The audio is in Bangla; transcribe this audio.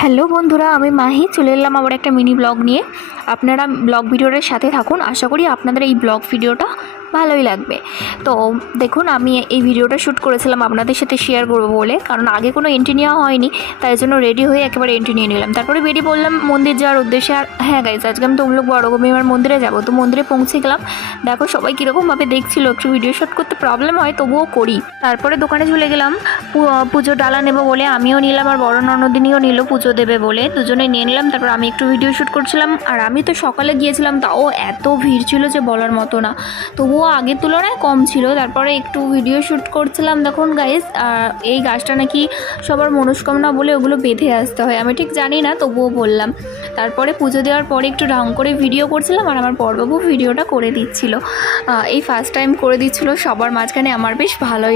হ্যালো বন্ধুরা, আমি মাহি চলে এলাম আবার একটা মিনি ব্লগ নিয়ে। আপনারা ব্লগ ভিডিওটার সাথে থাকুন, আশা করি আপনাদের এই ব্লগ ভিডিওটা ভালোই লাগবে। তো দেখুন, আমি এই ভিডিওটা শ্যুট করেছিলাম আপনাদের সাথে শেয়ার করবো বলে, কারণ আগে কোনো এন্ট্রি নেওয়া হয়নি, তাই জন্য রেডি হয়ে একেবারে এন্ট্রি নিয়ে নিলাম। তারপরে বেরিয়ে পড়লাম মন্দির যাওয়ার উদ্দেশ্যে। আর হ্যাঁ গাইজ, আজকে আমি তমলুক বড়গোবিমার মন্দিরে যাব। তো মন্দিরে পৌঁছে গেলাম। দেখো সবাই কীরকমভাবে দেখছিল, একটু ভিডিও শ্যুট করতে প্রবলেম হয়, তবুও করি। তারপরে দোকানে চলে গেলাম পুজো ডালা নেবো বলে, আমিও নিলাম আর বড় ননদিনীও নিল পুজো দেবে বলে, দুজনে নিয়ে নিলাম। তারপর আমি একটু ভিডিও শ্যুট করছিলাম। আর আমি তো সকালে গিয়েছিলাম, তাও এত ভিড় ছিল যে বলার মতো না, তবুও আগের তুলনায় কম ছিল। তারপরে একটু ভিডিও শ্যুট করছিলাম। দেখুন গাইস, এই গাছটা নাকি সবার মনস্কামনা বলে ওগুলো বেঁধে আসতে হয়, আমি ঠিক জানি না, তবুও বললাম। তারপরে পুজো দেওয়ার পরে একটু ঢং করে ভিডিও করছিলাম, আর আমার বড়বাবু ভিডিওটা করে দিচ্ছিল। এই ফার্স্ট টাইম করে দিচ্ছিল সবার মাঝখানে, আমার বেশ ভালোই